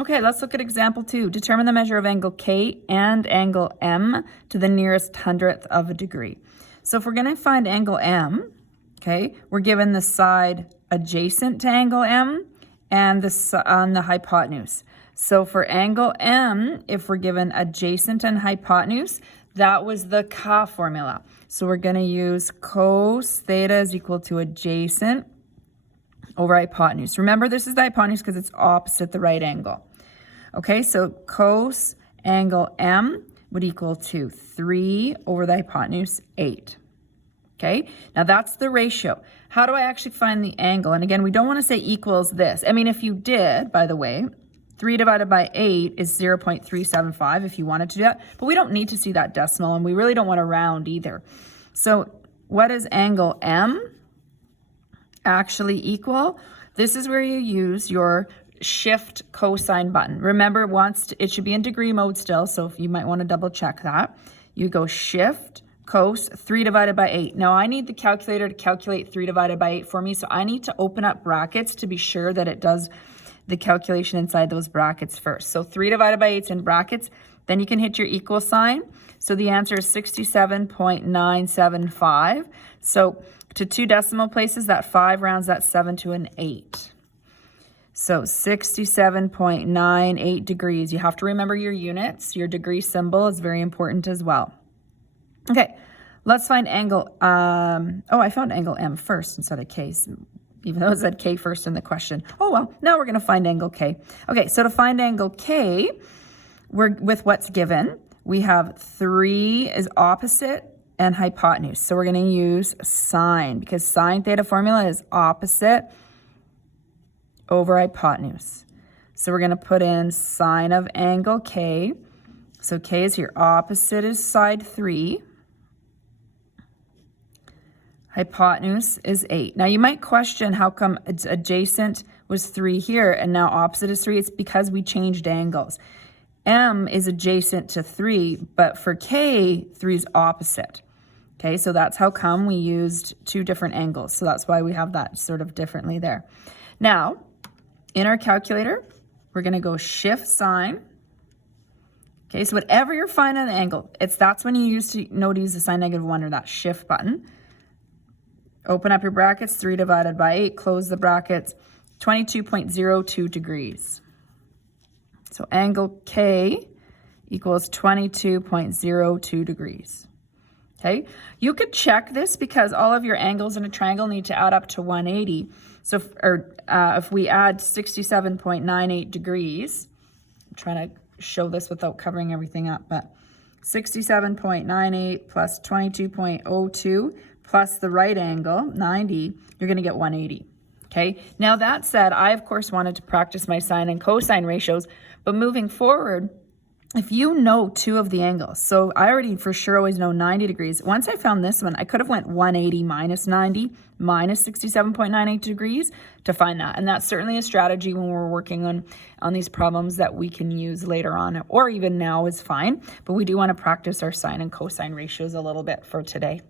Okay, let's look at example 2. Determine the measure of angle K and angle M to the nearest hundredth of a degree. So if we're going to find angle M, okay, we're given the side adjacent to angle M and on the hypotenuse. So for angle M, if we're given adjacent and hypotenuse, that was the Ka formula. So we're going to use cos theta is equal to adjacent over hypotenuse. Remember, this is the hypotenuse because it's opposite the right angle. Okay, so cos angle M would equal to 3 over the hypotenuse, 8. Okay, now that's the ratio. How do I actually find the angle? And again, we don't want to say equals this. I mean, if you did, by the way, 3 divided by 8 is 0.375 if you wanted to do that, but we don't need to see that decimal, and we really don't want to round either. So what is angle M actually equal? This is where you use your shift cosine button. Remember, it should be in degree mode still, so if you might want to double check that. You go shift cos 3 divided by 8. Now I need the calculator to calculate 3 divided by 8 for me, so I need to open up brackets to be sure that it does the calculation inside those brackets first. So 3 divided by 8 is in brackets, then you can hit your equal sign. So the answer is 67.975. So to 2 decimal places, that 5 rounds that 7 to an 8. So 67.98 degrees. You have to remember your units. Your degree symbol is very important as well. Okay, let's find angle. I found angle M first instead of K, even though it said K first in the question. Oh, well, now we're going to find angle K. Okay, so to find angle K, we're with what's given. We have 3 is opposite and hypotenuse. So we're going to use sine because sine theta formula is opposite over hypotenuse. So we're going to put in sine of angle K. So K is here. Opposite is side 3. Hypotenuse is 8. Now you might question how come it's adjacent was 3 here and now opposite is 3. It's because we changed angles. M is adjacent to 3, but for K, 3 is opposite. Okay, so that's how come we used 2 different angles. So that's why we have that sort of differently there. Now, in our calculator, we're going to go shift sine. Okay, so whatever you're finding an angle, that's when you know to use the sine -1 or that shift button. Open up your brackets, 3 divided by 8, close the brackets, 22.02 degrees. So angle K equals 22.02 degrees. Okay, you could check this because all of your angles in a triangle need to add up to 180. So if we add 67.98 degrees, I'm trying to show this without covering everything up, but 67.98 plus 22.02 plus the right angle, 90, you're going to get 180. Okay, now that said, I of course wanted to practice my sine and cosine ratios, but moving forward, if you know 2 of the angles, so I already for sure always know 90 degrees. Once I found this one, I could have went 180 minus 90 minus 67.98 degrees to find that. And that's certainly a strategy when we're working on these problems that we can use later on, or even now is fine. But we do want to practice our sine and cosine ratios a little bit for today.